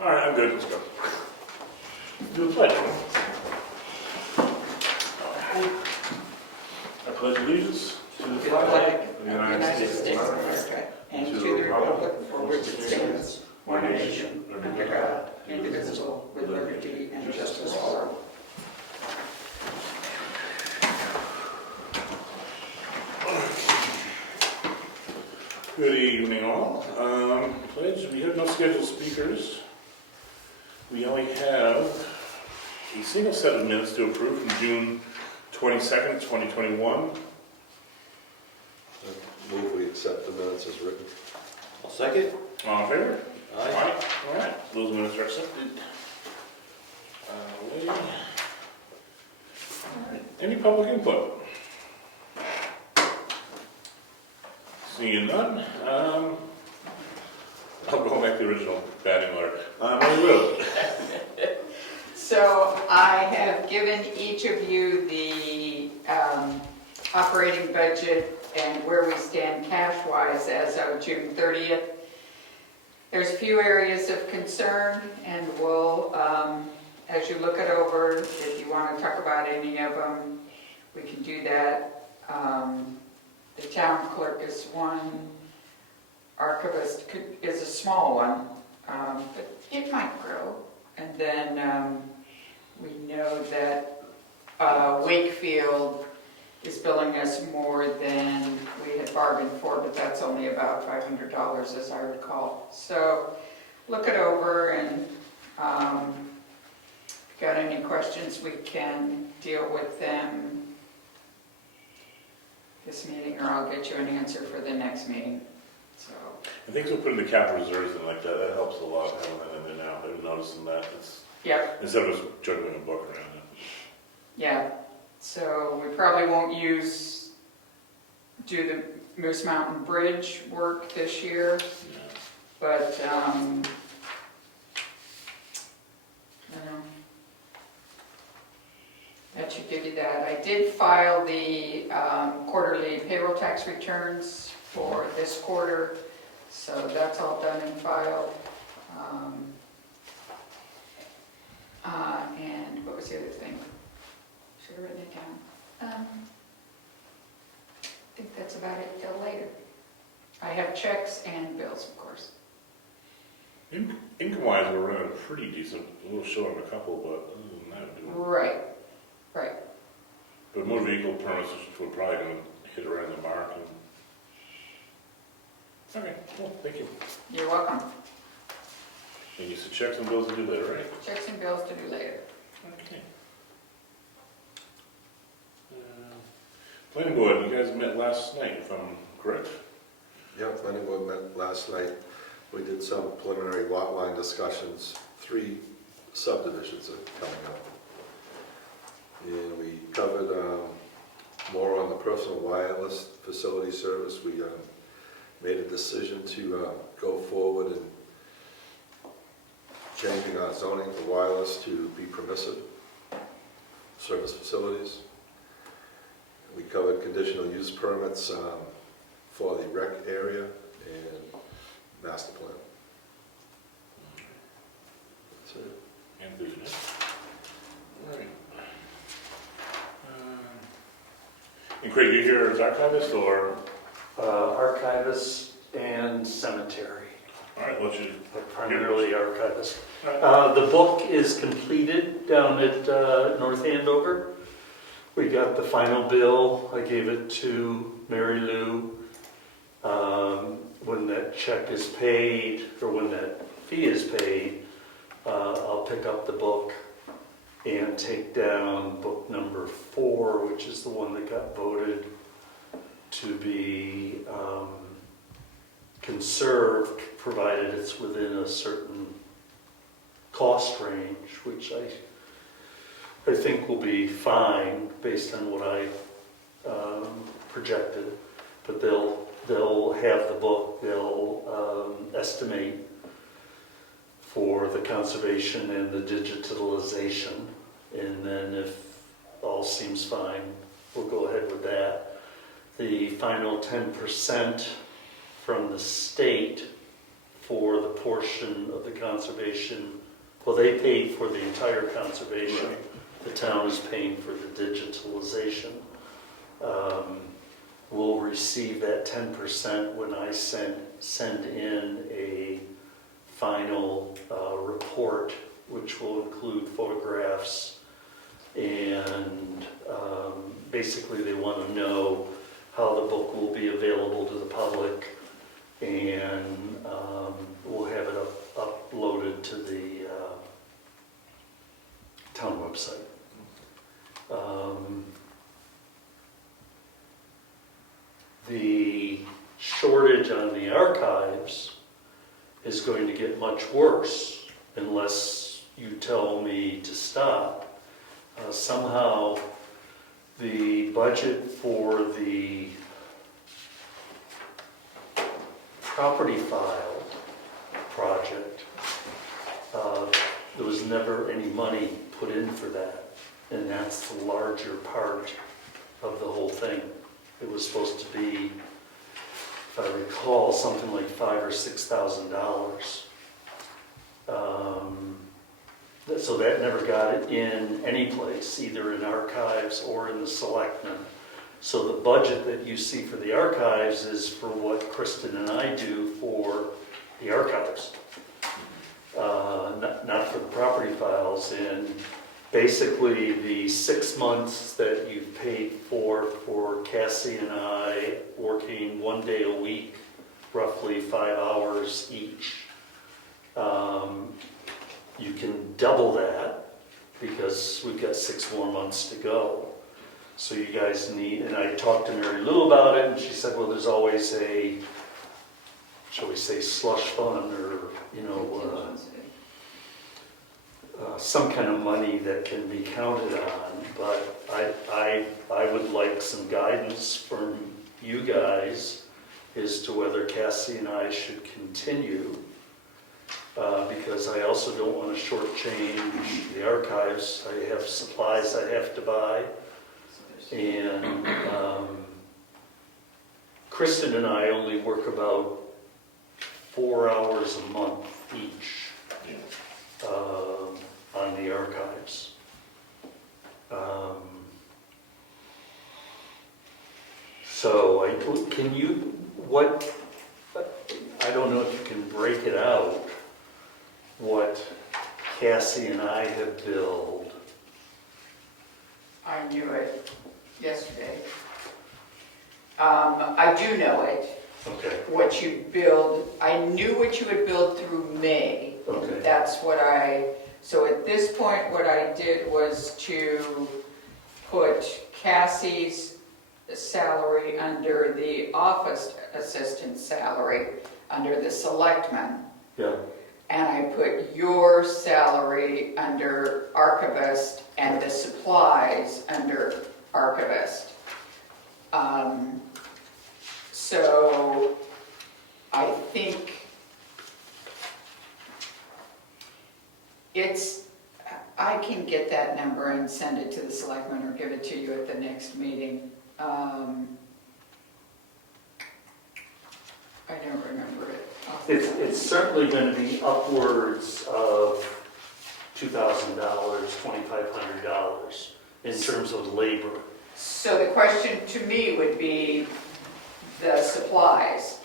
All right, I'm good, let's go. Do the pledge. I pledge allegiance to the flag of the United States of America and to the republic for which it stands, one nation, under God, indivisible, with liberty and justice for all. Good evening, all. Pledge, we have no scheduled speakers. We only have a single set of minutes to approve from June 22nd, 2021. Move we accept the minutes as written. I'll second. All in favor? Aye. All right, those minutes are accepted. All right. Any public input? Seeing none, I'll go back to the original batting order. Mary Lou. So I have given each of you the operating budget and where we stand cash-wise as of June 30th. There's a few areas of concern, and we'll, as you look it over, if you want to talk about any of them, we can do that. The town clerk is one, archivist is a small one, but it might grow. And then we know that Wakefield is billing us more than we had bargained for, but that's only about $500 as I recall. So look it over, and if you've got any questions, we can deal with them this meeting, or I'll get you an answer for the next meeting. So I think we'll put in the capital reserves and like that. That helps a lot having that in there now. I've noticed that. It's, yep. instead of us juggling a book around it. Yeah, so we probably won't do the Moose Mountain Bridge work this year, Yeah. but, I don't know. That should give you that. I did file the quarterly payroll tax returns for this quarter, so that's all done and filed. And what was the other thing? Should have written it down. I think that's about it till later. I have checks and bills, of course. Income-wise, we're running pretty decent. A little short on a couple, but other than that, we're doing. Right, right. But motor vehicle permits, we're probably going to hit around the mark. And... Okay, cool, thank you. You're welcome. And you said checks and bills to do later, right? Checks and bills to do later. Okay. Planning board, you guys met last night, if I'm correct? Yeah, planning board met last night. We did some preliminary lot line discussions. 3 subdivisions are coming up. And we covered more on the personal wireless facility service. We made a decision to go forward and changing our zoning for wireless to be permissive service facilities. We covered conditional use permits for the rec area and master plan. That's it. And business. All right. And Craig, you here as archivist or? Archivist and cemetery, All right, let's you. but primarily archivist. All right. The book is completed down at North Andover. We got the final bill. I gave it to Mary Lou. When that check is paid, or when that fee is paid, I'll pick up the book and take down book number 4, which is the one that got voted to be conserved, provided it's within a certain cost range, which I think will be fine based on what I projected. But they'll have the book, they'll estimate for the conservation and the digitalization, and then if all seems fine, we'll go ahead with that. The final 10% from the state for the portion of the conservation. Well, they paid for the entire conservation. Right. The town is paying for the digitalization. We'll receive that 10% when I send in a final report, which will include photographs, and basically they want to know how the book will be available to the public, and we'll have it uploaded to the town website. The shortage on the archives is going to get much worse unless you tell me to stop. Somehow the budget for the property file project, there was never any money put in for that, and that's the larger part of the whole thing. It was supposed to be, if I recall, something like $5,000 or $6,000. So that never got it in any place, either in archives or in the Selectmen. So the budget that you see for the archives is for what Kristen and I do for the archives, not for the property files. And basically the 6 months that you've paid for Cassie and I working 1 day a week, roughly 5 hours each, you can double that because we've got 6 more months to go. So you guys need, and I talked to Mary Lou about it, and she said, well, there's always a, shall we say, slush fund, or, some kind of money that can be counted on. But I would like some guidance from you guys as to whether Cassie and I should continue, because I also don't want to shortchange the archives. I have supplies I have to buy. And Kristen and I only work about 4 hours a month each on the archives. So can you, I don't know if you can break it out, what Cassie and I have billed. I knew it yesterday. I do know it, Okay. what you billed. I knew what you had billed through May. Okay. That's what so at this point, what I did was to put Cassie's salary under the office assistant salary, under the Selectmen. Yeah. And I put your salary under archivist and the supplies under archivist. So I think I can get that number and send it to the Selectmen or give it to you at the next meeting. I don't remember it. It's certainly going to be upwards of $2,000, $2,500 in terms of labor. So the question to me would be the supplies.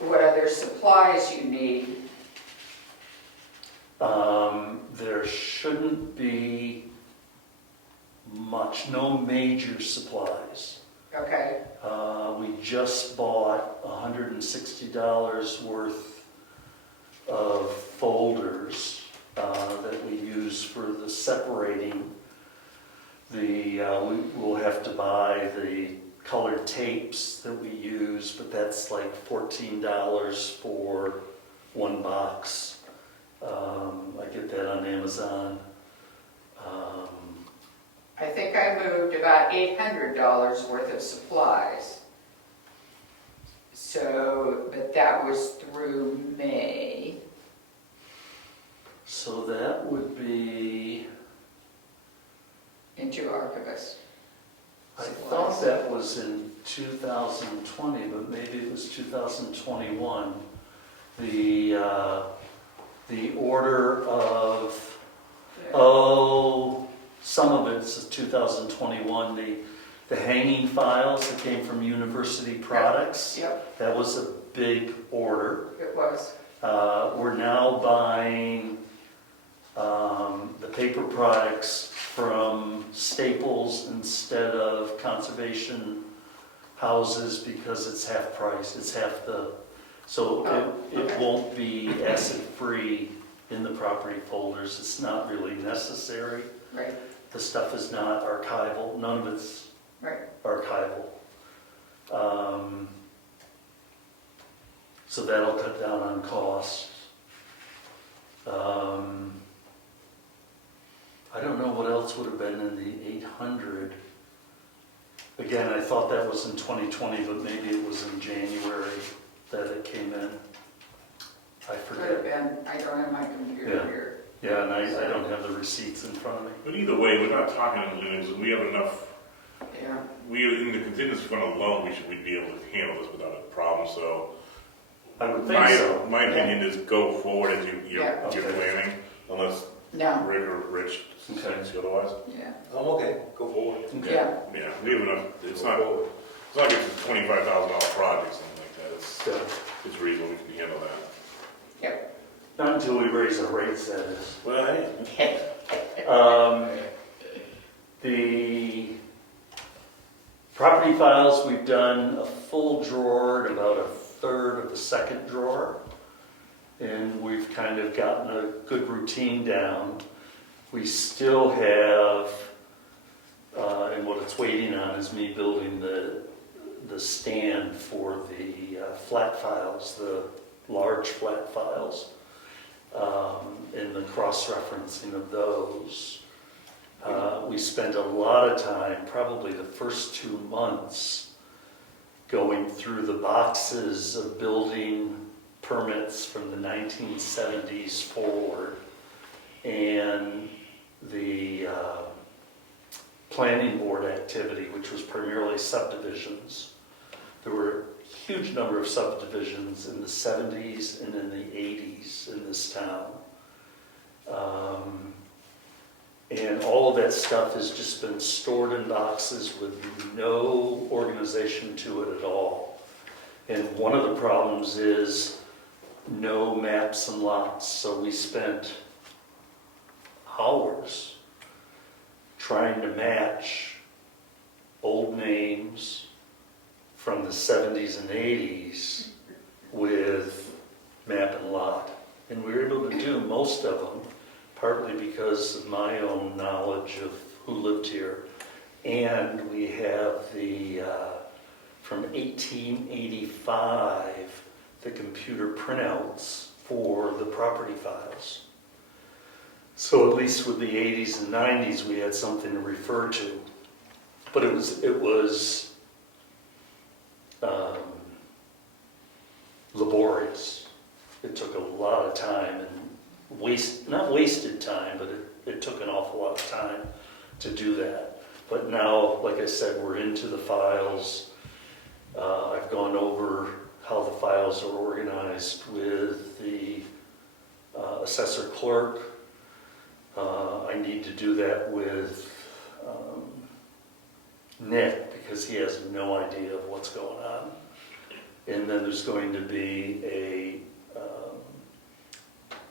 What other supplies you need? There shouldn't be much, no major supplies. Okay, We just bought $160 worth of folders that we use for the separating. We will have to buy the colored tapes that we use, but that's like $14 for 1 box. I get that on Amazon. I think I moved about $800 worth of supplies. So, but that was through May. So that would be, Into archivist. I thought that was in 2020, but maybe it was 2021. the order of, some of it's 2021, the hanging files that came from University Products. Yep, That was a big order. it was. We're now buying the paper products from Staples instead of conservation houses because it's half price, it's half the, so it okay. won't be acid-free in the property folders. It's not really necessary. Right, The stuff is not archival, none of it's right. archival. So that'll cut down on costs. I don't know what else would have been in the 800. Again, I thought that was in 2020, but maybe it was in January that it came in. I Could have forget. been, I don't have my computer Yeah. here. Yeah, and I don't have the receipts in front of me. But either way, we're not talking in millions, and we have enough, Yeah, in the contingency fund alone, we'd be able to handle this without a problem, so. I would think so. My opinion is go forward as you're Yeah. Okay. planning, unless no, Rick or Rich thinks otherwise. yeah, I'm okay, go forward. Okay. yeah, Yeah, we have enough, it's Go not forward. like it's a $25,000 project, something like that, Yeah. it's reasonable, we can handle that. yep. Not until we raise our rates, that is. Well, hey, The property files, we've done a full drawer and about a third of the second drawer. And we've kind of gotten a good routine down. We still have, and what it's waiting on is me building the stand for the flat files, the large flat files, and the cross-referencing of those. We spent a lot of time, probably the first 2 months, going through the boxes of building permits from the 1970s forward and the planning board activity, which was primarily subdivisions. There were a huge number of subdivisions in the 70s and in the 80s in this town. And all of that stuff has just been stored in boxes with no organization to it at all. And one of the problems is no maps and lots. So we spent hours trying to match old names from the 70s and 80s with map and lot. And we were able to do most of them, partly because of my own knowledge of who lived here. And we have the, from 1885, the computer printouts for the property files. So at least with the 80s and 90s, we had something to refer to. But it was laborious. It took a lot of time and not wasted time, but it took an awful lot of time to do that. But now, like I said, we're into the files. I've gone over how the files are organized with the assessor clerk. I need to do that with Nick because he has no idea of what's going on. And then there's going to be a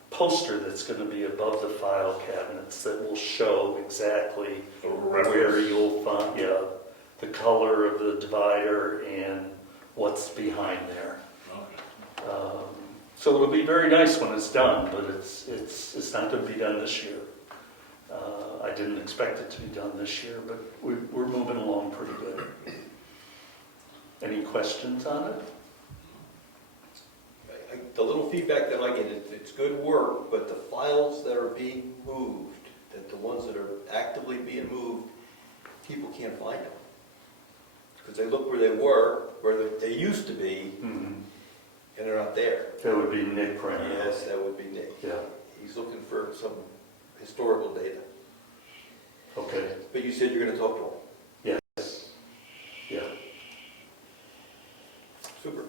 poster that's going to be above the file cabinets that will show exactly where you'll find, the color of the divider and what's behind there. So it'll be very nice when it's done, but it's not going to be done this year. I didn't expect it to be done this year, but we're moving along pretty good. Any questions on it? The little feedback that I get, it's good work, but the files that are being moved, that the ones that are actively being moved, people can't find them. Because they look where they were, where they used to be, and they're not there. That would be Nick Kramer. Yes, that would be Nick. Yeah, He's looking for some historical data. okay, But you said you're going to talk to him. yes, yeah. Super.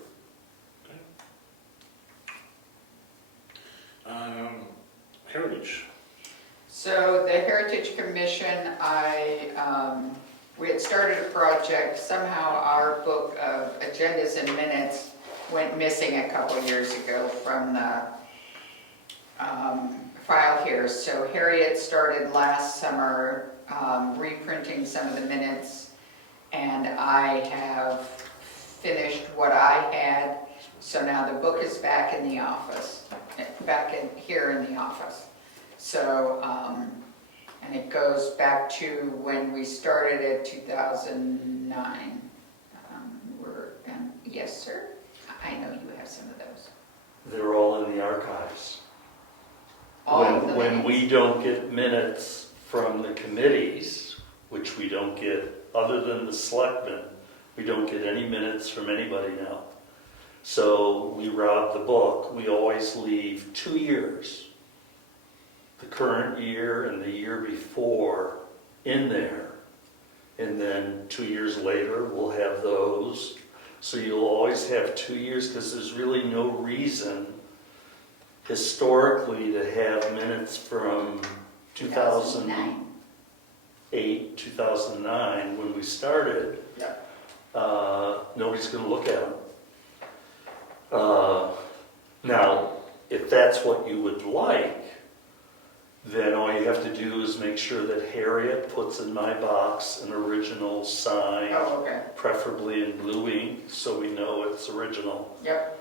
Heritage. So the Heritage Commission, we had started a project, somehow our book of agendas and minutes went missing a couple years ago from the file here. So Harriet started last summer reprinting some of the minutes, and I have finished what I had. So now the book is back in the office, here in the office. So, and it goes back to when we started at 2009. Yes, sir? I know you have some of those. They're all in the archives. All of the When minutes? we don't get minutes from the committees, which we don't get, other than the selectmen, we don't get any minutes from anybody now. So we rob the book. We always leave 2 years, the current year and the year before, in there. And then 2 years later, we'll have those. So you'll always have 2 years, because there's really no reason historically to have minutes from 2008, 2009, when we started. Yeah. Nobody's going to look at them. Now, if that's what you would like, then all you have to do is make sure that Harriet puts in my box an original sign, Oh, okay. preferably in blue ink, so we know it's original. Yep.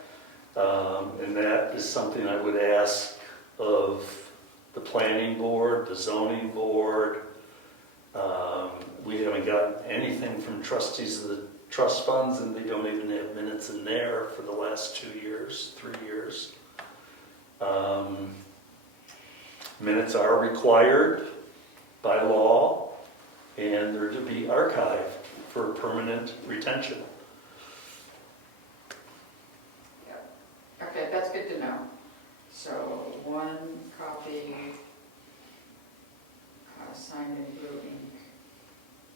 And that is something I would ask of the planning board, the zoning board. We haven't gotten anything from trustees of the trust funds, and they don't even have minutes in there for the last 2 years, 3 years. Minutes are required by law, and they're to be archived for permanent retention. Okay, that's good to know. So one copy, signed in blue ink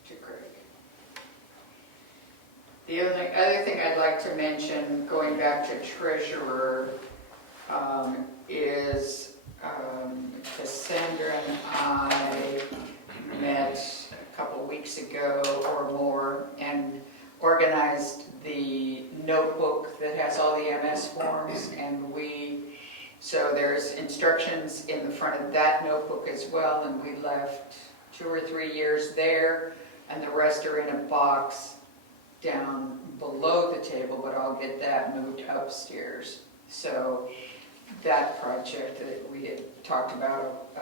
to Craig. The other thing I'd like to mention, going back to treasurer, is Cassandra and I met a couple weeks ago or more and organized the notebook that has all the MS forms, and so there's instructions in the front of that notebook as well, and we left 2 or 3 years there, and the rest are in a box down below the table, but I'll get that moved upstairs. So that project that we had talked about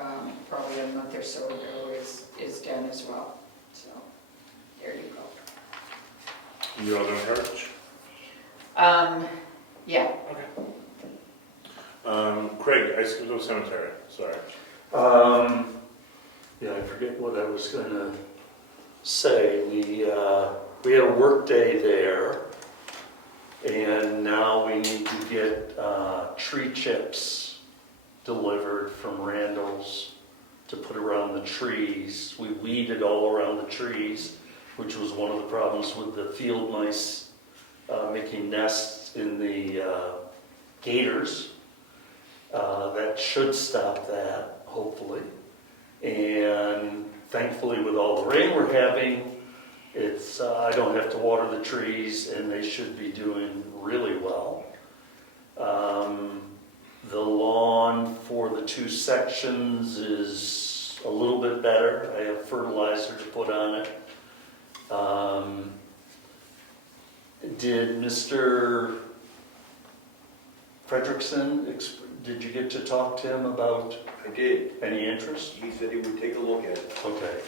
probably a month or so ago is done as well. So there you go. You're all done Heritage? Yeah. Okay. Craig, I skipped over cemetery, sorry. Yeah, I forget what I was going to say. We had a work day there, and now we need to get tree chips delivered from Randall's to put around the trees. We weeded all around the trees, which was one of the problems with the field mice making nests in the gators. That should stop that, hopefully. And thankfully, with all the rain we're having, it's I don't have to water the trees, and they should be doing really well. The lawn for the 2 sections is a little bit better. I have fertilizer to put on it. Did Mr. Frederickson, did you get to talk to him about I did. any interest? He said he would take a look at it. Okay.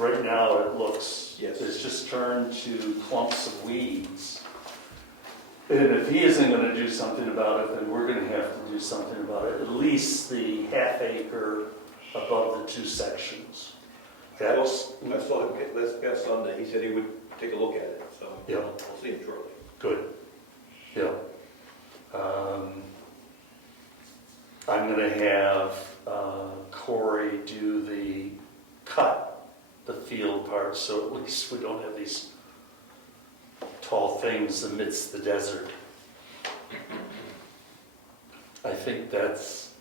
Right now it looks, Yes. it's just turned to clumps of weeds. And if he isn't going to do something about it, then we're going to have to do something about it. At least the ½ acre above the 2 sections. That's I saw him last past Sunday. He said he would take a look at it, so Yeah. I'll see him shortly. good. Yeah. I'm going to have Corey do the field part, so at least we don't have these tall things amidst the desert. I think that's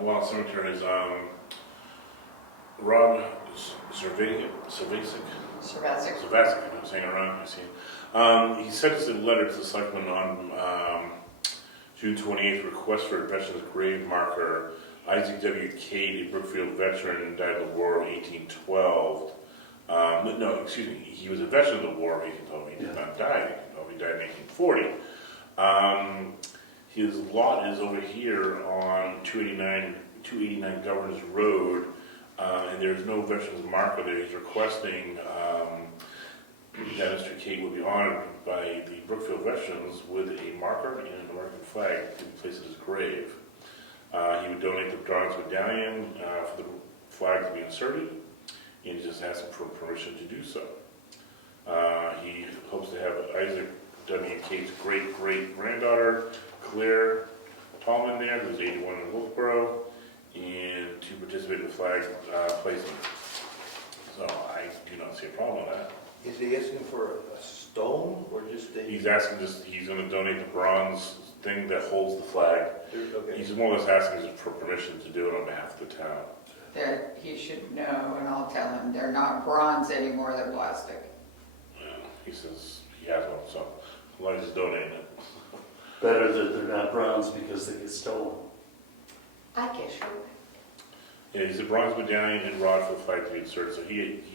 Wild Cemetery is, Rob Servasic, I'm saying it wrong, I see. He sent us a letter to the selectmen on, June 28th, request for a veteran's grave marker. Isaac W. Cade, a Brookfield veteran, died of the war in 1812. No, excuse me, he was a veteran of the war in 1812. He did not die in 1812, he died in 1840. His lot is over here on 289 Governors Road, and there's no veterans marker there. He's requesting that Mr. Cade will be honored by the Brookfield veterans with a marker and an American flag to be placed at his grave. He would donate the bronze medallion for the flag to be inserted, and he's just asking for permission to do so. He hopes to have Isaac W. Cade's great-great-granddaughter, Claire Tallman there, who's 81 in Wolfboro, and to participate in the flag placement. So I do not see a problem with that. Is he asking for a stone or just a? He's asking he's going to donate the bronze thing that holds the flag. Okay. He's more or less asking for permission to do it on behalf of the town. That he should know, and I'll tell him, they're not bronze anymore, they're plastic. Yeah, he says he has one, so as long as he's donating it. Better that they're not bronze because they get stolen. I guess you're right. Yeah, he's a bronze medallion and rod for the flag to be inserted, so he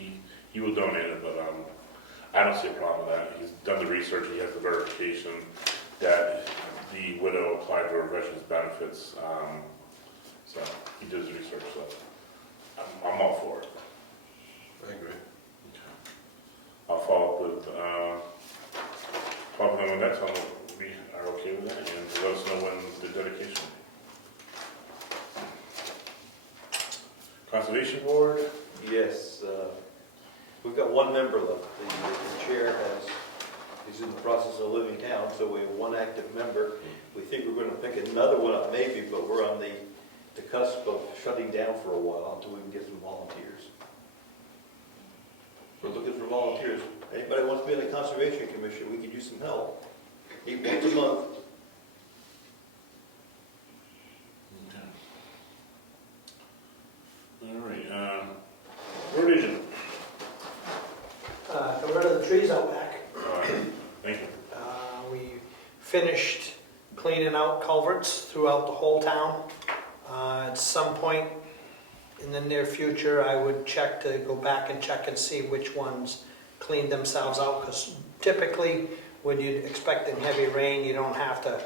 will donate it, but I don't see a problem with that. He's done the research, he has the verification that the widow applied for her veterans benefits, so he does the research, so I'm all for it. I agree. I'll follow up with them when that's on, we are okay with that, and let us know when the dedication will be. Conservation Board? Yes, we've got one member left. The chair is in the process of leaving town, so we have one active member. We think we're going to pick another one up maybe, but we're on the cusp of shutting down for a while until we can get some volunteers. We're looking for volunteers. Anybody wants to be on the Conservation Commission, we could use some help. Meet once a month. All right, road agent. Got rid of the trees out back. Thank you. We finished cleaning out culverts throughout the whole town. At some point in the near future, I would go back and check and see which ones cleaned themselves out, because typically when you're expecting heavy rain, you don't have to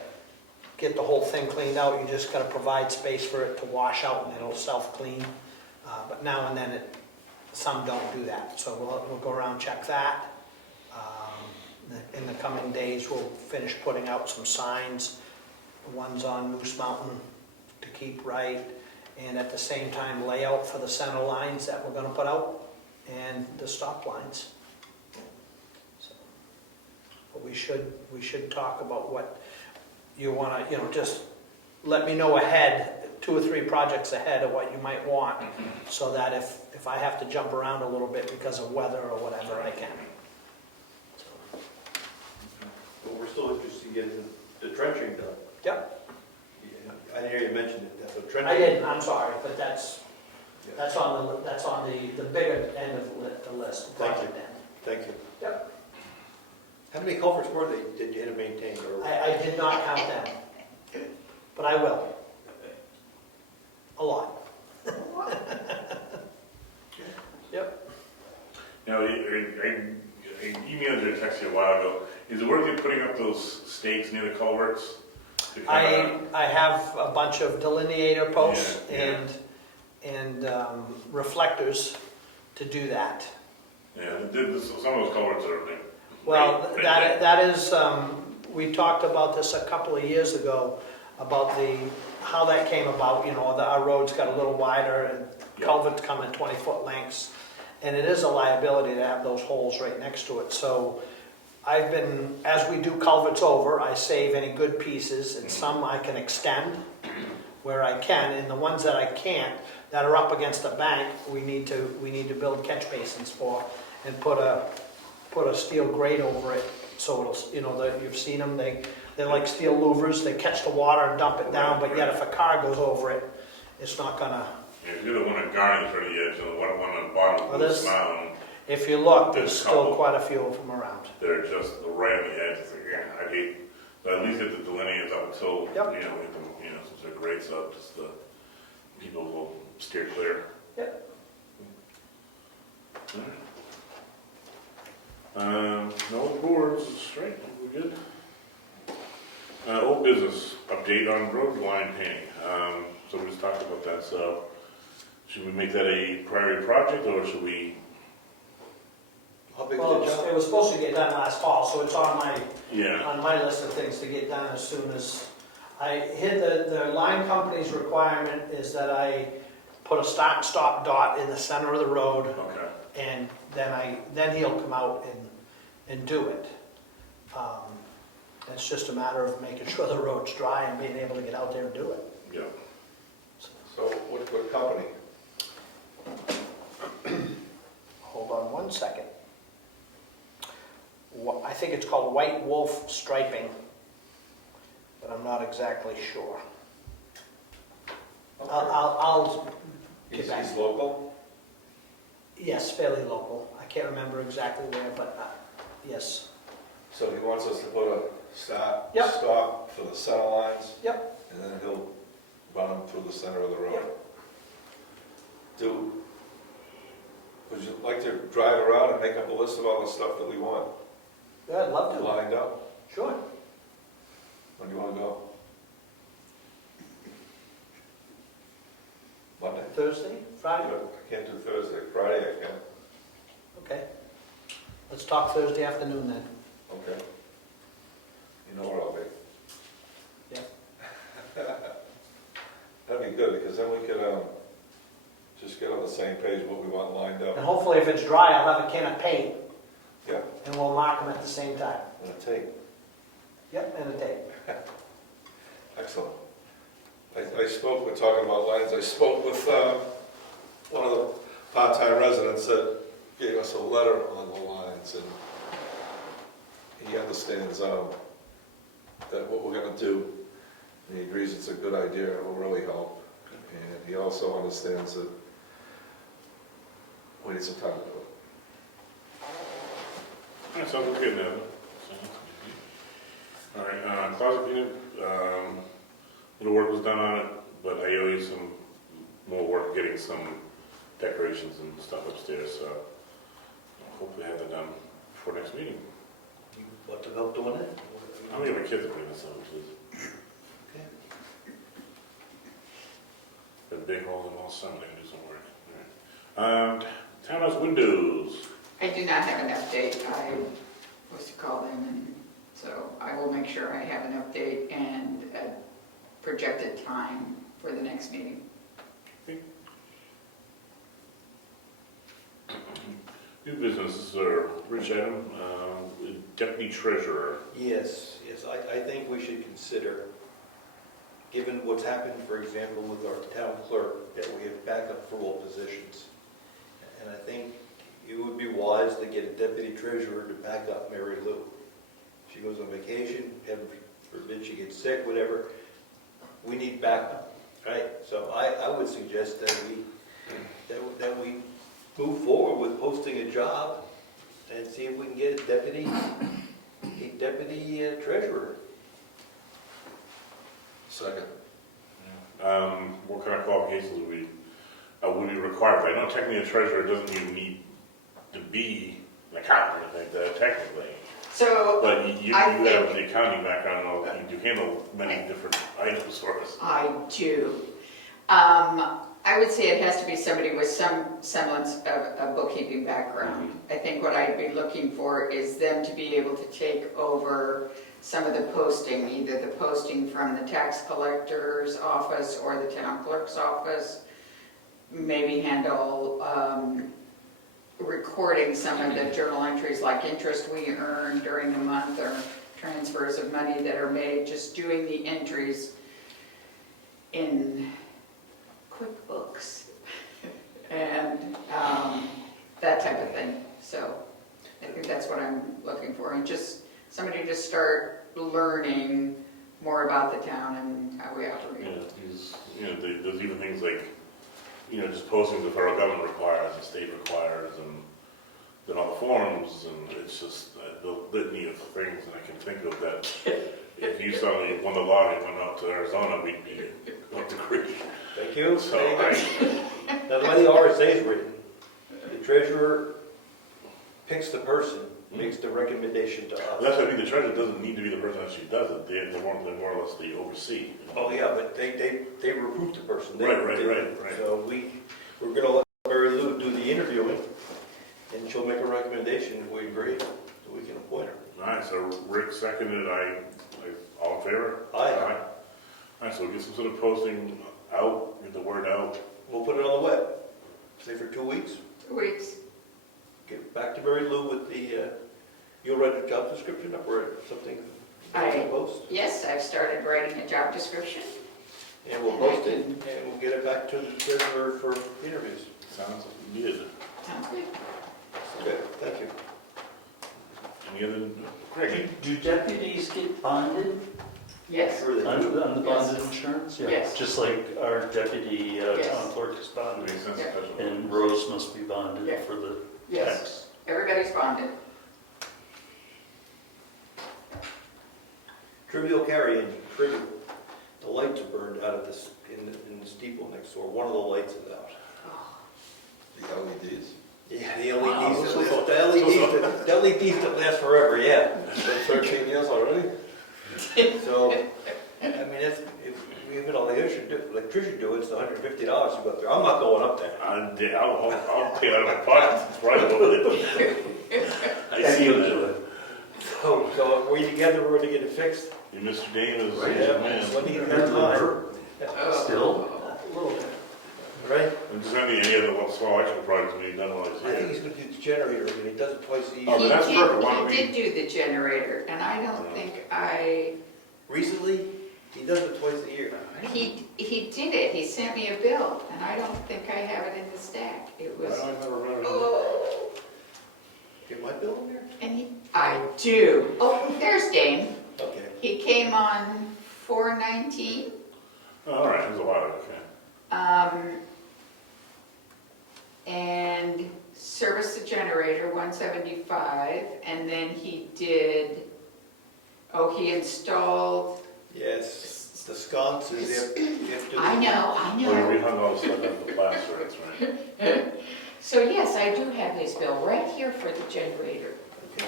get the whole thing cleaned out. You just got to provide space for it to wash out and it'll self-clean. But now and then some don't do that, so we'll go around and check that. In the coming days, we'll finish putting out some signs, the ones on Moose Mountain to keep right, and at the same time layout for the center lines that we're going to put out and the stop lines. So, but we should talk about what you want to, just let me know ahead, 2 or 3 projects ahead of what you might want, so that if I have to jump around a little bit because of weather or whatever, I can. But we're still interested in getting the trenching done. Yep. I didn't hear you mention it. So trenching. I didn't, I'm sorry, but that's on the bigger end of the list. Thank you. project end. Thank you. Yep. How many culverts were they, did you have to maintain? Or? I did not count them, but I will. A lot. Yep. Now, I emailed you a text you a while ago. Is it worth you putting up those stakes near the culverts? I have a bunch of delineator posts Yeah, and reflectors to do that. Yeah, some of those culverts are. Well, that is, we talked about this a couple of years ago, about how that came about. Our roads got a little wider and culverts come in 20-foot lengths. And it is a liability to have those holes right next to it. So as we do culverts over, I save any good pieces, and some I can extend where I can, and the ones that I can't, that are up against the bank, we need to build catch basins for, and put a steel grate over it, so it'll, you've seen them, they're like steel louvers, they catch the water and dump it down, but yet if a car goes over it, it's not gonna, Yeah, you're the one that garnished for the edge, and the one on the bottom Well, of the this- mountain, if you look, there's There's a still couple. quite a few of them around. they're just right on the edge. It's like, yeah, I hate, but at least get the delineators up until, Yep. get them, since they're grades up, just the people will steer clear. Yep. No boards, right, we're good. Old business, update on road line painting. So we just talked about that, so should we make that a priority project, or should we? How big Well, is the job? it was supposed to get done last fall, so it's on Yeah, my list of things to get done as soon as, I hit the line company's requirement is that I put a start and stop dot in the center of the road, okay. and then he'll come out and do it. It's just a matter of making sure the road's dry and being able to get out there and do it. Yeah. So what company? Hold on one second. I think it's called White Wolf Striping, but I'm not exactly sure. I'll get He's back. local? Yes, fairly local. I can't remember exactly where, but yes. So he wants us to put a stop, Yep. stop for the center lines? Yep. And then he'll run them through the center of the road? Yep. Would you like to drive around and make up a list of all the stuff that we want Yeah, I'd love to. lined up? Sure. When do you want to go? Monday? Thursday, Friday? I can't do Thursday, Friday I can. Okay. Let's talk Thursday afternoon then. Okay. You know where I'll be. Yeah. That'd be good, because then we could, just get on the same page what we want lined And up. hopefully if it's dry, I'll have a can of paint Yeah, and we'll mark them at the same time. and a tape. Yep, and a tape. Excellent. I spoke, we're talking about lines, I spoke with one of the part-time residents that gave us a letter on the lines, and he understands that what we're gonna do, and he agrees it's a good idea, and it will really help. And he also understands that we need some time to do it. All right, sounds good now. All right, closet cleanup, little work was done on it, but I owe you some more work getting some decorations and stuff upstairs, so hopefully have that done before next meeting. You want to help doing it? I'm gonna get my kids to clean this up, please. Okay. Got a big hole in all summer, they can do some work. All right. Townhouse windows. I do not have an update. I was to call them, and so I will make sure I have an update and a projected time for the next meeting. New business, or rich item, deputy treasurer. Yes, I think we should consider, given what's happened, for example, with our town clerk, that we have backup for all positions. And I think it would be wise to get a deputy treasurer to back up Mary Lou. She goes on vacation, heaven forbid she gets sick, whatever, we need backup, right? So I would suggest that we move forward with posting a job and see if we can get a deputy treasurer. Second. What kind of qualifications would be required? I know technically a treasurer doesn't even need to be an accountant or anything like that, technically. So But you I have think- the accounting background, and you handle many different items for us. I do. I would say it has to be somebody with some semblance of a bookkeeping background. I think what I'd be looking for is them to be able to take over some of the posting, either the posting from the tax collector's office or the town clerk's office, maybe handle recording some of the journal entries like interest we earn during the month or transfers of money that are made, just doing the entries in QuickBooks and that type of thing. So I think that's what I'm looking for, and just somebody to start learning more about the town and how we operate. There's even things things like, just posting the federal government requires, the state requires, and then all the forms, and it's just the litany of things that I can think of that if you suddenly won the lottery and went out to Arizona, we'd be up to grief. Thank you. So Now, the way the RSA is written, the treasurer picks the person, makes the recommendation to us. that's what I mean, the treasurer doesn't need to be the person that actually does it, they're more or less the oversee. Oh, yeah, but they recruit the person. They- Right. So we're gonna let Mary Lou do the interviewing, and she'll make a recommendation if we agree, so we can appoint her. All right, so Rick seconded, all in favor? Aye. All right, so we'll get some sort of posting out, get the word out. We'll put it on the web, say for 2 weeks. 2 weeks. Get back to Mary Lou with the, you'll write a job description up or something to post? Yes, I've started writing a job description. And we'll post it, and we'll get it back to the treasurer for interviews. Sounds good. Sounds good. Good, thank you. Any other, Craig? Do deputies get bonded Yes. Sure they on do. the bonded insurance? Yeah. Yes. Just like our deputy Yes. town clerk is bonded. Makes sense, Yeah. special. And Rose must be bonded Yeah. for the Yes. tax. Everybody's bonded. Trivial carry-in, trivial. The lights are burned out of this, in the steeple next door. One of the lights is out. The LEDs. Yeah, the Wow. LEDs, the LEDs that last forever, yeah. It's been 13 years already? So, I mean, if we have an electrician do it, it's $150 to go up there. I'm not going up there. I'll pay out of my pocket, it's right over there. I see Eddie will that. do it. So are we together, we're gonna get it fixed? You, Mr. Dane is, Yeah, man. when do you have time? Still? Right? And does that mean any other small extra projects being done while he's I think here? he's gonna do the generator, and he does it twice a Oh, year. but that's perfect. Why don't He we- did do the generator, and I don't think Recently, he does it twice a year. he did it. He sent me a bill, and I don't think I have it in the stack. It was, I never remember. oh, Get my bill in there? and I do. Oh, there's Dane. Okay. He came on 4/19. Oh, all right, there's a lot of, okay. And serviced the generator, 175, and then he installed, Yes, the sconces, if I know. Oh, you rehung all the stuff out the plaster, that's right. So yes, I do have his bill right here for the generator. Okay.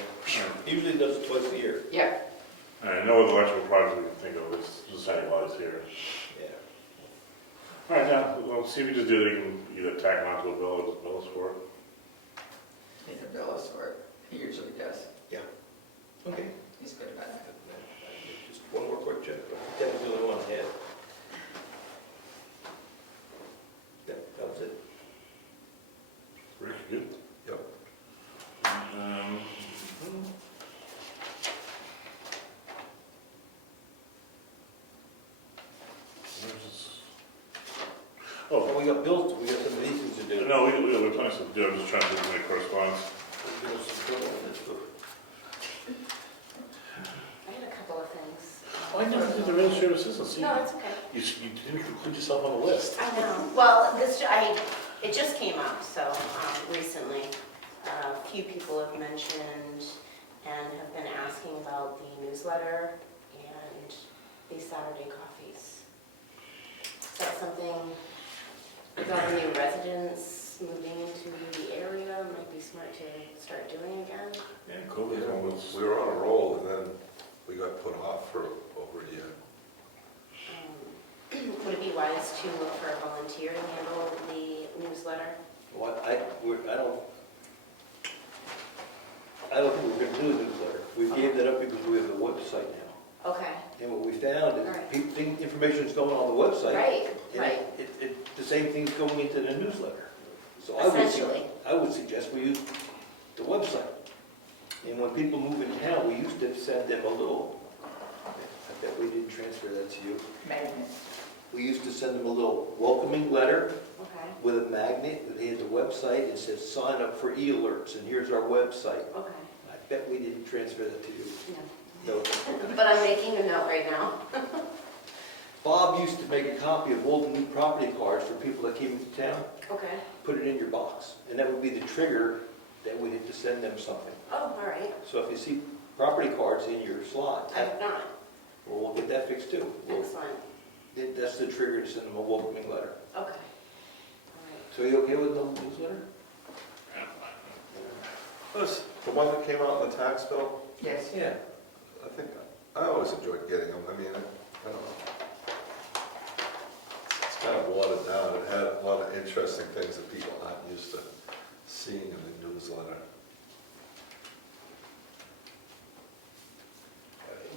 Usually does it twice a year. Yep, All right, no other electrical projects we can think of, it's just saying while he's here. Yeah. All right, now, we'll see if we just do it, you can either tack it onto a bill or just bill us for it. he's a bill us for it. He usually does. Okay. He's good about it. Just one more quick check. That was the only one I had. That was it. Rick, you good? Yep. Where's this? Oh, Oh, we got bills, we got some of these things to do. no, we're plenty of stuff to do, I'm just trying to do my correspondence. I had a couple of things. Oh, I never did the registered assistant, see, No, it's okay. you didn't include yourself on the list. I know. Well, it just came up, so recently. A few people have mentioned and have been asking about the newsletter and the Saturday coffees. Is that something, about the new residents moving into the area, might be smart to start doing again? Yeah, COVID was. We were on a roll and then we got put off for over a year. Would it be wise to look for a volunteer to handle the newsletter? What, I don't think we're gonna do the newsletter. We gave that up because we have a website now. Okay, And what we found is, Alright. information's going on the website. right, And right. the same thing's going into the newsletter. So Essentially. I would suggest we use the website. And when people move in town, we used to send them a little, I bet we didn't transfer that to you. Magnet. We used to send them a little welcoming letter Okay, with a magnet that had the website and says, sign up for e-alerts, and here's our website. okay, I bet we didn't transfer that to you. no. No. But I'm making a note right now. Bob used to make a copy of old new property cards for people that came into town, Okay. put it in your box, and that would be the trigger that we had to send them something. Oh, all right. So if you see property cards in your slot, I have not. well, we'll get that fixed too. Excellent. That's the trigger to send them a welcoming letter. Okay. All right. So are you okay with the newsletter? Was the one that came out in the tax bill, Yes. Yeah. I think, I always enjoyed getting them. I mean, I don't know. It's kind of watered down. It had a lot of interesting things that people aren't used to seeing in the newsletter.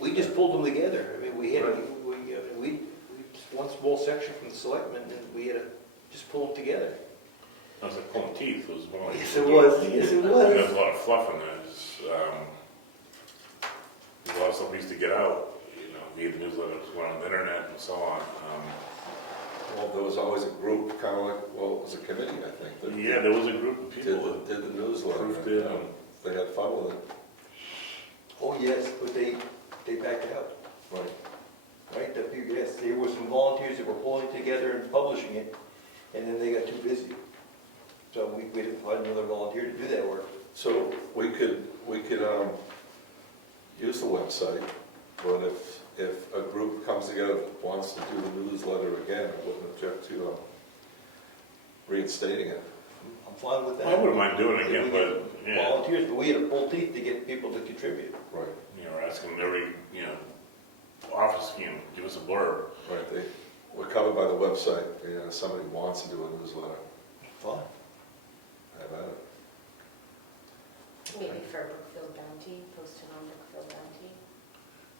We just pulled them together. I mean, we had, Right. we just one small section from the selectmen, and we had to just pull them together. I was like pulling teeth, it was one of Yes, those- it was. Yes, it And there's was. a lot of fluff in there. There's a lot of stuff we used to get out, you know, via the newsletters, went on the internet and so on. Well, there was always a group, kind of like, well, it was a committee, I think, that Yeah, there was a group of people that did the newsletter. Proofed it, and, they had fun with it. Oh, yes, but they backed out, Right. right? Yes, there were some volunteers that were pulling it together and publishing it, and then they got too busy. So we didn't find another volunteer to do that work. So we could use the website, but if a group comes together that wants to do the newsletter again, I wouldn't object to reinstating it. I'm fine with that. I wouldn't mind doing it If again, we but, get yeah, volunteers, but we had to pull teeth to get people to contribute. Right, you know, we're asking every, you know, office, you know, give us a blurb. right. We're covered by the website, and if somebody wants to do a newsletter, Fine. have at it. Maybe for Brookfield Bounty, posted on Brookfield Bounty.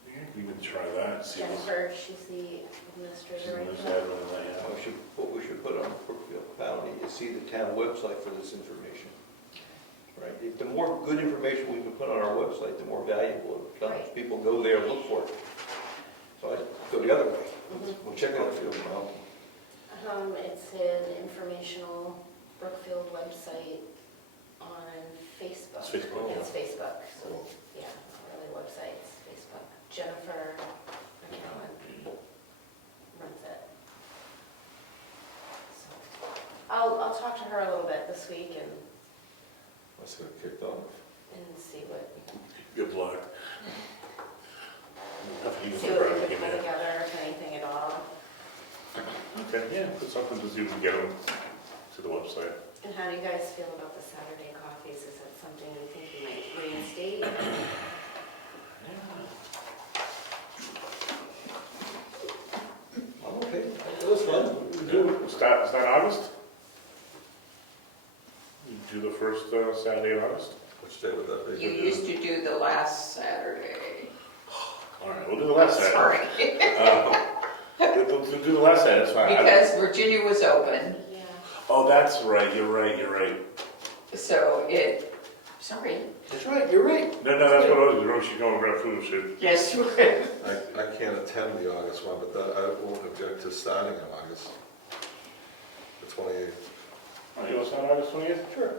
Yeah, you can try that, see what's, Jennifer, she's the administrator right what's now. happening, like, yeah. What we should put on Brookfield Bounty is see the town website for this information. Right? The more good information we can put on our website, the more valuable it becomes. Right. People go there and look for it. So I go the other way. Mhm. We'll check out Brookfield Mountain. It's an informational Brookfield website on Facebook. It's Facebook, yeah. It's Facebook, so, Cool. yeah, not really websites, Facebook. Jennifer McCowan runs it. So, I'll talk to her a little bit this week Let's get it kicked off. and see what, Good luck. Have to use see the what we brand, can give put me that. together, if anything at all. Okay, yeah, put something to see if we can get them to the website. And how do you guys feel about the Saturday coffees? Is that something you think you might reinstate? I'm okay. It was fun. Start August? You do the first Saturday in August? Which day would that be? You used to do the last Saturday. All right, we'll do the last Saturday. Sorry. We'll do the last Saturday, that's fine. Because Virginia was open, Yeah. Oh, that's right, you're right. so sorry. That's right, you're right. No, that's what I was doing, she's going to grab food, shoot. Yes, you would. I can't attend the August one, but that, I won't object to starting in August. The 28th. Oh, you want to start August 20th? Sure.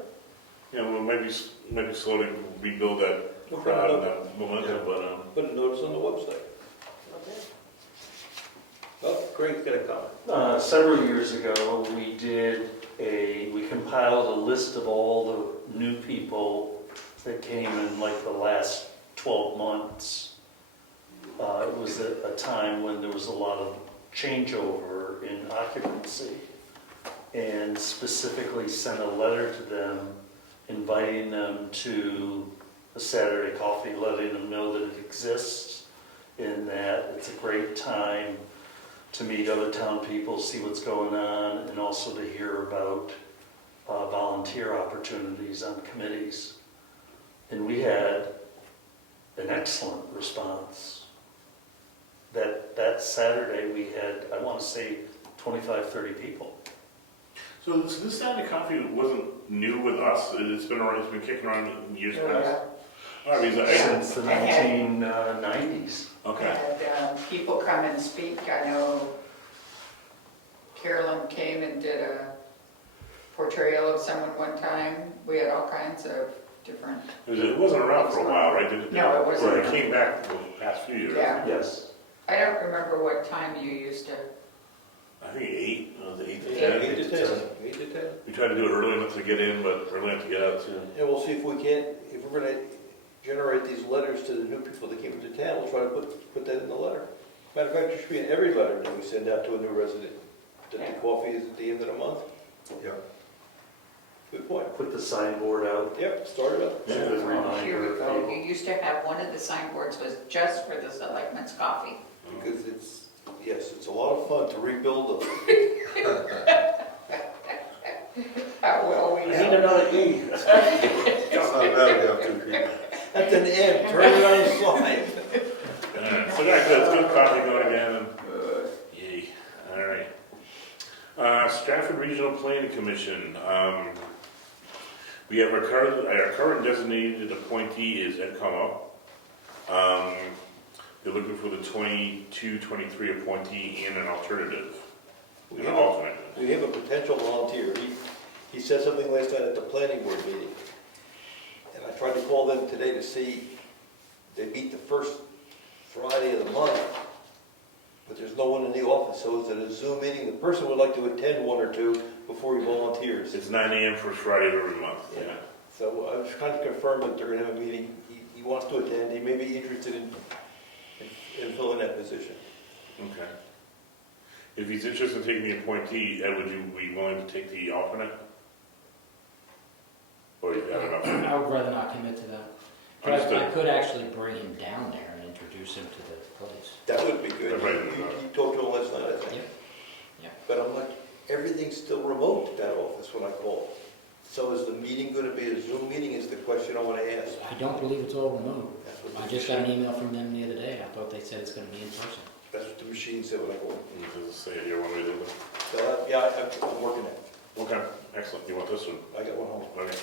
Yeah, we'll maybe slowly rebuild that crowd and that momentum, but, Put a notice on the website. Okay. Oh, Craig's got a comment. Several years ago, we compiled a list of all the new people that came in like the last 12 months. It was a time when there was a lot of changeover in occupancy, and specifically sent a letter to them inviting them to a Saturday coffee, letting them know that it exists and that it's a great time to meet other town people, see what's going on, and also to hear about volunteer opportunities on committees. And we had an excellent response. That Saturday, we had, I want to say, 25, 30 people. so this Saturday coffee wasn't new with us, it's been around, it's been kicking around in years past? All right, Since the I had- 1990s. Okay. Had people come and speak. I know Carolyn came and did a portrayal of someone one time. We had all kinds of different, It wasn't around for a while, right? No, it wasn't. It came back the past few years. Yeah. Yes. I don't remember what time you used to, I think 8, the 8 to Yeah, 10. 8 to 10, 8 to 10. We try to do it early enough to get in, but early enough to get out too. And we'll see if we can't, if we're gonna generate these letters to the new people that came into town, we'll try to put that in the letter. Matter of fact, it should be in every letter that we send out to a new resident, that the coffee is at the end of the month. Yeah. Good point. Put the signboard out. Yep, start it up. As a here we reminder go. of You used to have, one of the signboards was just for the Selectmen's coffee. Because it's, yes, it's a lot of fun to rebuild them. How well we I need know. another E. It's not bad to have 2 people. That's an M, turn it on the slide. So yeah, good. Let's get the coffee going again. And, yay. All right. Stratford Regional Planning Commission. We have our current designated appointee is Ed Comeau. They're looking for the 22-23 appointee and an alternative, an alternate. We have a potential volunteer. He said something last night at the planning board meeting. And I tried to call them today to see, they meet the first Friday of the month, but there's no one in the office, so it's at a Zoom meeting. The person would like to attend 1 or 2 before he volunteers. It's 9 a.m. first Friday of every month. Yeah. So I was trying to confirm that they're gonna have a meeting. He wants to attend. He may be interested in filling that position. Okay. If he's interested in taking the appointee, Ed, would you be willing to take the alternate? Or you got enough? I would rather not commit to that. But I Understood. could actually bring him down there and introduce him to the place. That would be good. Right. You talked to him last night, I think. Yep. Yeah. But I'm like, everything's still remote at that office when I call. So is the meeting gonna be a Zoom meeting is the question I wanna ask. I don't believe it's all remote. That's what I the just got machine- an email from them the other day. I thought they said it's gonna be in person. That's what the machine said when I called. Does it say it here one way or the other? So, yeah, I'm working it. Okay, excellent. You want this one? I got one home. Okay.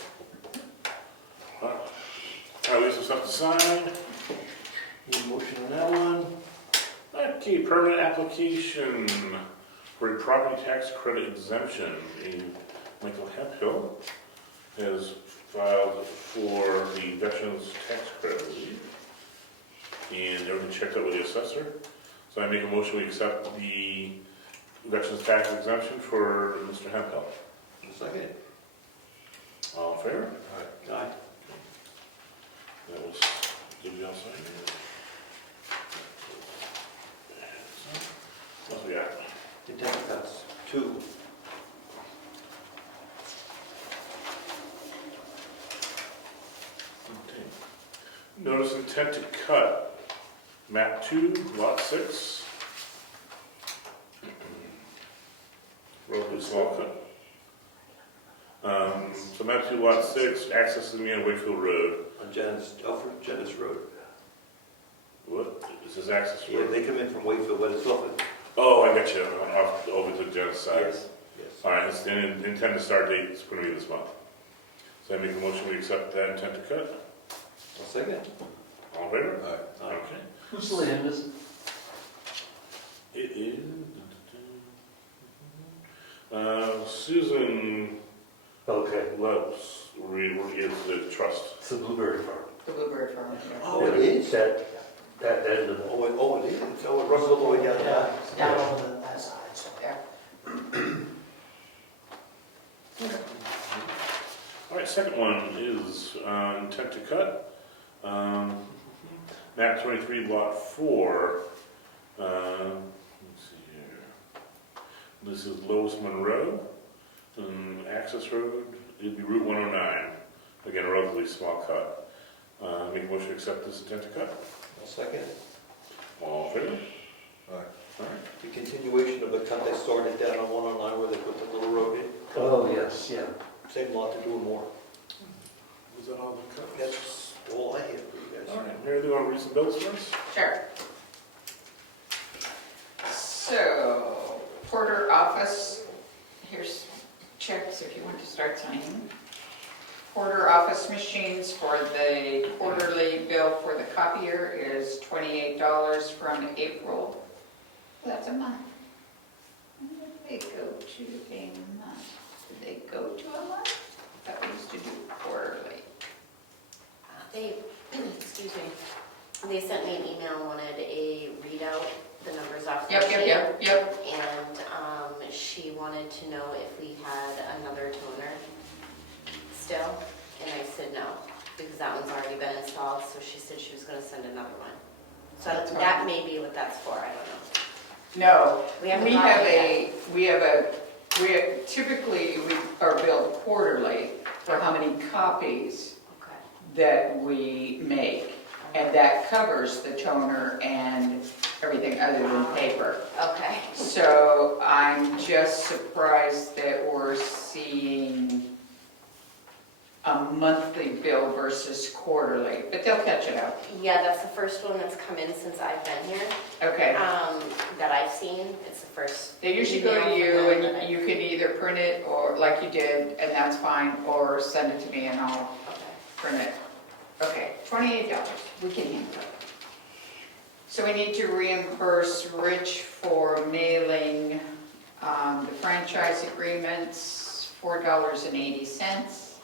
All right, we have some stuff to sign. Need a motion on that one. Okay, permanent application for a property tax credit exemption. Michael Hemphill has filed for the veterans tax credit, I believe. And everything checked out with the assessor. So I make a motion we accept the veterans tax exemption for Mr. Hemphill. Second. All in favor? Aye. That was, did we all sign it? What we got? That's 2. Okay. Notice intent to cut, map 2, lot 6. Relatively small cut. So map 2, lot 6, access to me on Wakefield Road. On Alfred Janice Road. What? Is this access Yeah, road? they come in from Wakefield, but it's often. Oh, I got you. Off over to the Jen's side. Yes. All right, it's the intended start date is going to be this month. So I make a motion we accept that intent to cut. A second. All in favor? Aye. Okay. Whose land is it? It is. Susan Okay, Loves is the trust. it's the Blueberry Farm. The Blueberry Farm. Yeah. Oh, it is? That end of it. Oh, it is? So it runs all the way down the back? Down on that side, so. Yeah. All right, second one is intent to cut. Map 23, lot 4. Let's see here. This is Lois Monroe. Access road, it'd be Route 109. Again, a relatively small cut. Make a motion to accept this intent to cut. A second. All in favor? Aye. All right. The continuation of the cut they started down on 109 where they put the little road in. Oh, yes, yeah. Same lot to do more. Was that all the cut? That's all I have for you guys. All right, Mary, do you want to read some bills for us? Sure. So, Porter office, here's checks if you want to start signing. Porter office machines for the quarterly bill for the copier is $28 from April. That's a month. When did they go to a month? Did they go to a month? That we used to do quarterly. They, excuse me, they sent me an email, wanted a readout off the Yep, sheet. yep. And she wanted to know if we had another toner still, and I said no, because that one's already been installed, so she said she was gonna send another one. So That's that may be what that's for, I don't know. No, We haven't we bought have it yet. typically we are billed quarterly for how many copies Okay. that we make. And that covers the toner and everything other than paper. Okay. So I'm just surprised that we're seeing a monthly bill versus quarterly, but they'll catch it up. Yeah, that's the first one that's come in since I've been here, Okay. that I've seen. It's the first. They usually go to email you from them that and you can either print it or like you did, and that's fine, or send it to me and I'll Okay. print it. Okay, $28, we can handle it. So we need to reimburse Rich for mailing the franchise agreements, $4.80.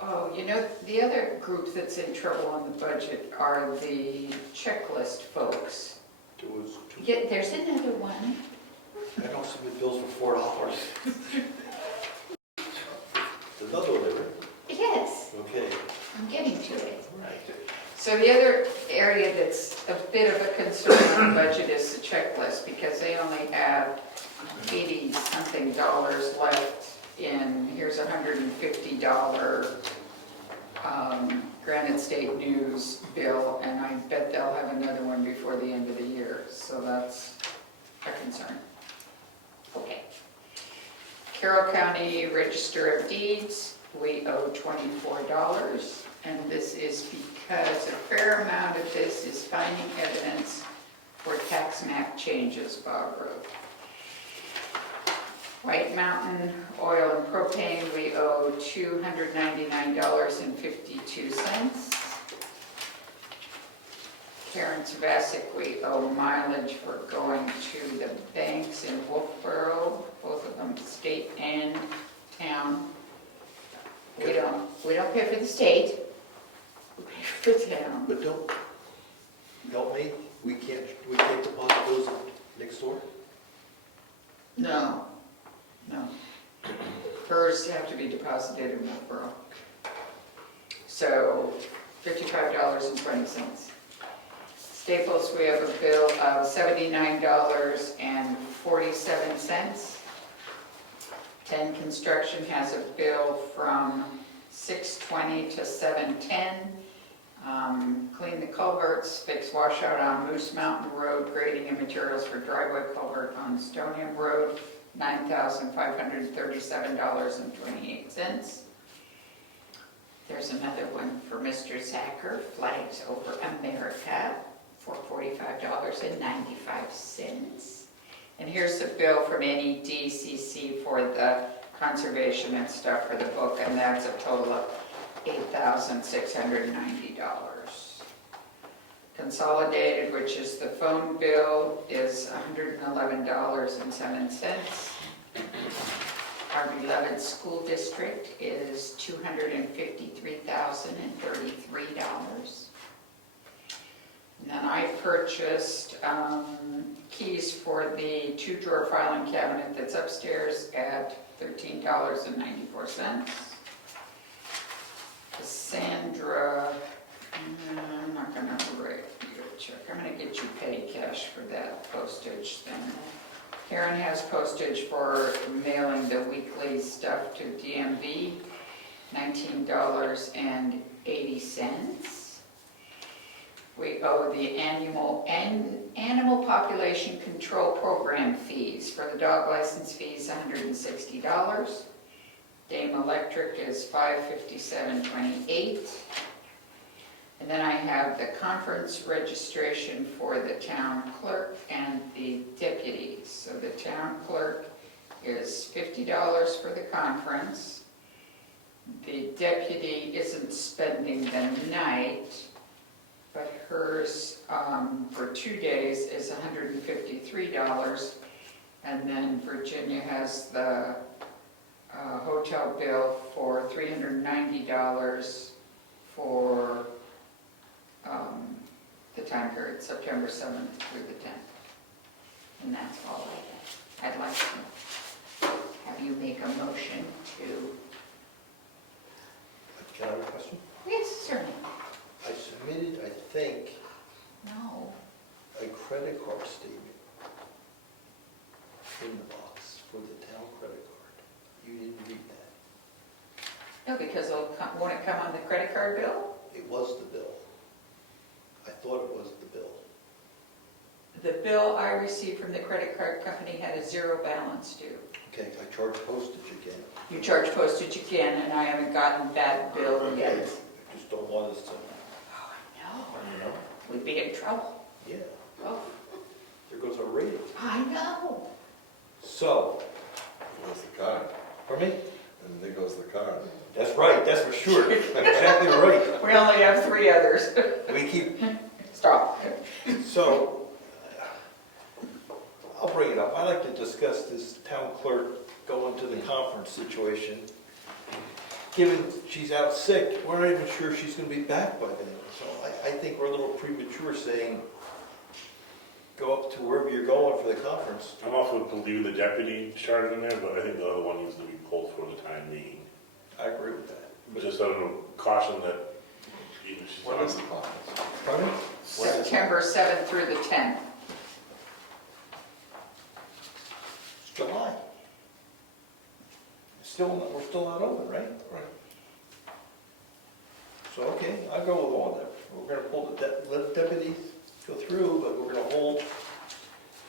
Oh, you know, the other group that's in trouble on the budget are the checklist folks. There was Yeah, there's another one. I don't submit bills for $4. There's another one there, right? Yes, Okay. I'm getting to it. Right. So the other area that's a bit of a concern on the budget is the checklist, because they only have 80-something dollars left in, here's a $150 Granite State News bill, and I bet they'll have another one before the end of the year, so that's a concern. Okay. Carroll County Register of Deeds, we owe $24. And this is because a fair amount of this is finding evidence for tax map changes, Bob wrote. White Mountain Oil and Propane, we owe $299.52. Karen Savasic, we owe mileage for going to the banks in Wolfboro, both of them state and town. We don't pay for the state. For town. But don't, help me, we can't deposit those next door? No. Hers have to be deposited in Wolfboro. So $55.20. Staples, we have a bill of $79.47. 10 Construction has a bill from $6.20 to $7.10. Clean the culverts, fix washout on Moose Mountain Road, grading and materials for driveway culvert on Stoneham Road, $9,537.28. There's another one for Mr. Zacher, Flags Over America, for $45.95. And here's the bill from NEDCC for the conservation and stuff for the book, and that's a total of $8,690. Consolidated, which is the phone bill, is $111.07. Our beloved school district is $253,033. And then I purchased keys for the 2-drawer filing cabinet that's upstairs at $13.94. Cassandra, I'm not going to write you a check. I'm going to get you petty cash for that postage thing. Karen has postage for mailing the weekly stuff to DMV, $19.80. We owe the animal population control program fees. For the dog license fees, $160. Dame Electric is $557.28. And then I have the conference registration for the town clerk and the deputies. So the town clerk is $50 for the conference. The deputy isn't spending the night, but hers for 2 days is $153. And then Virginia has the hotel bill for $390 for the time period, September 7th through the 10th. And that's all I'd like to have you make a motion to, Can I have a question? yes, certainly. I submitted, I think, No, a credit card statement in the box for the town credit card. You didn't read that. no, because won't it come on the credit card bill? It was the bill. I thought it was the bill. The bill I received from the credit card company had a zero balance due. Okay, I charged postage again. You charge postage again, and I haven't gotten that bill yet. I just don't want us to, Oh, I you know, know, we'd be in trouble. yeah, Oh, there goes our rating. I know. So, There's the card, pardon me? and there goes the card. That's right, that's for sure. Exactly right. We only have 3 others. We keep, Stop. so, I'll bring it up. I like to discuss this town clerk going to the conference situation. Given she's out sick, we're not even sure she's gonna be back by then. So I think we're a little premature saying, go up to wherever you're going for the conference. I'm also leaving the deputy charge in there, but I think the other one needs to be pulled for the time being. I agree with that. But just out of caution that even if she's What not. is the conference? Pardon me? September 7th through the 10th. It's July. We're still not open, right? Right. So, okay, I'll go with all that. We're gonna pull let the deputies go through, but we're gonna hold,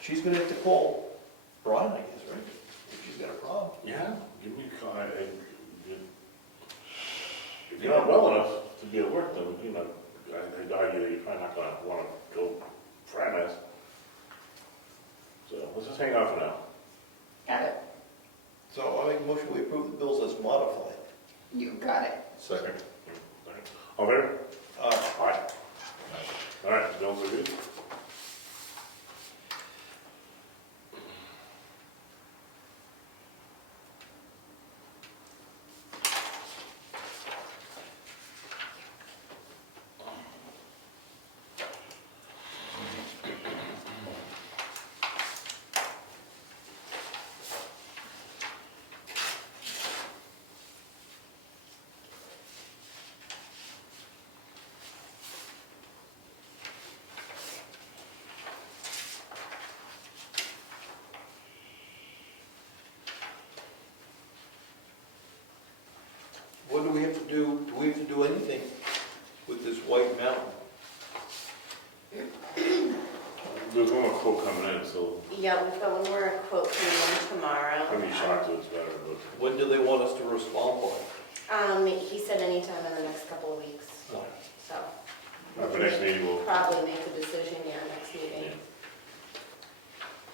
she's gonna have to call Brian, I guess, right? If she's got a problem. Yeah, give me a call. If you're not well enough to be at work, then, you know, I'd argue that you're probably not gonna wanna go frat. So let's just hang on for now. Got it. So I make a motion, we approve the bills as modified. You got it. Second. All there? Uh, Aye. All right, the bills are good. What do we have to do? Do we have to do anything with this White Mountain? There's one more quote coming in, so Yeah, we've got one more quote coming in tomorrow. I'd be shocked if it's better, but. When do they want us to respond by? He said anytime in the next couple of weeks, so. Not for next meeting, we'll. Probably make a decision, next meeting.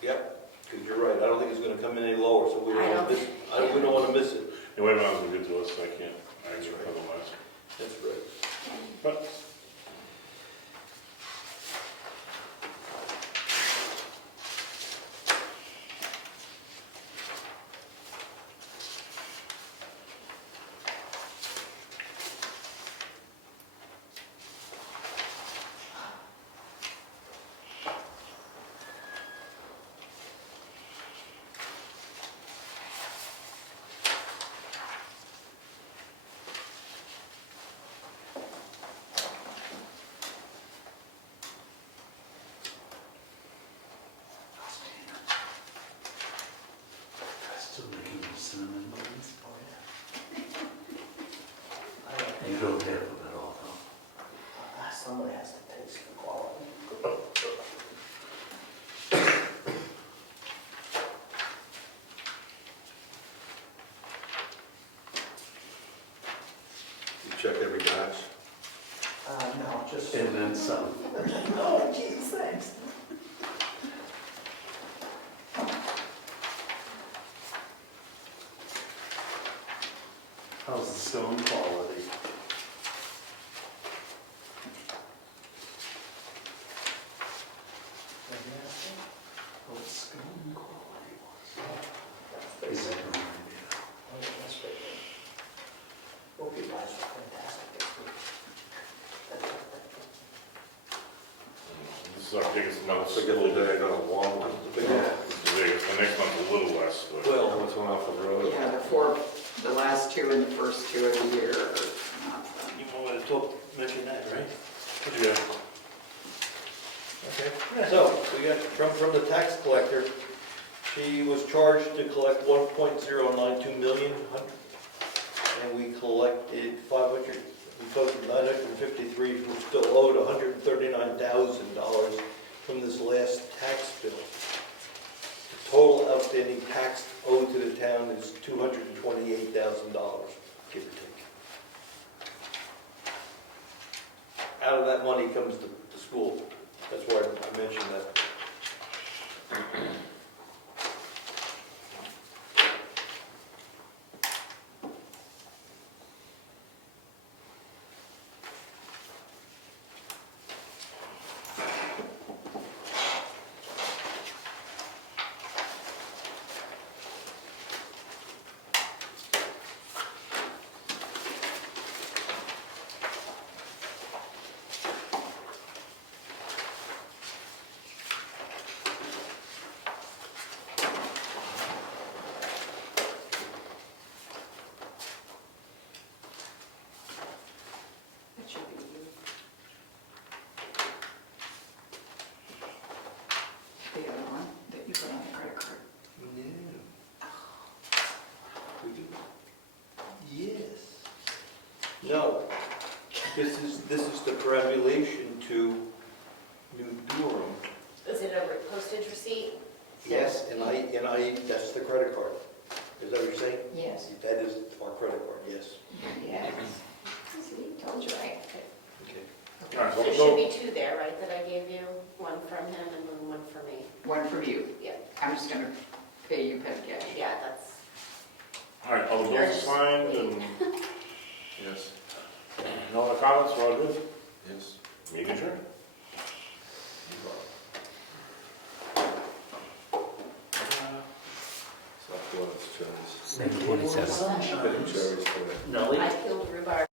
Yep, because you're right, I don't think it's gonna come in any lower, so we I don't don't wanna miss, we don't wanna miss it. And White Mountain's been good to us, so I can't argue otherwise. That's right. But Still making cinnamon buns? I don't You think, don't have them at all, though. somebody has to taste the quality. You check every batch? No, just. And then some. Oh, geez, thanks. How's the stone quality? What stone quality was? Is it an idea? Brookfield guys are fantastic. this is our biggest month. Forget the day I got a long one. The big one. It's the biggest, the next month's a little less, but. That Well, was one off the road. Yeah, the last two and the first two of the year are not fun. you wanted to mention that, right? Yeah. Okay, so we got from the tax collector, she was charged to collect 1.092 million, and we collected 500, we collected 953, we're still owed $139,000 from this last tax bill. The total outstanding tax owed to the town is $228,000, give or take. Out of that money comes the school. That's why I mentioned that. That should be you. The other one that you put on the credit card. We do. Yes. No. This is the perambulation to New Durham. Is it a postage receipt? Yes, and that's the credit card. Is that what you're saying? Yes. That is our credit card, yes. Yes. See, told you right. Okay. All right, There so should be two there, right, that I gave you? One from him and then one for me. One from you. Yeah. I'm just gonna pay you petty cash. Yeah, that's, all right, all the bills are signed and Yes, no other comments, we're all good? yes. Meeting adjourned? Stop doing this, cherries. 7:27. Getting cherries today. Nellie? I peeled rhubarb.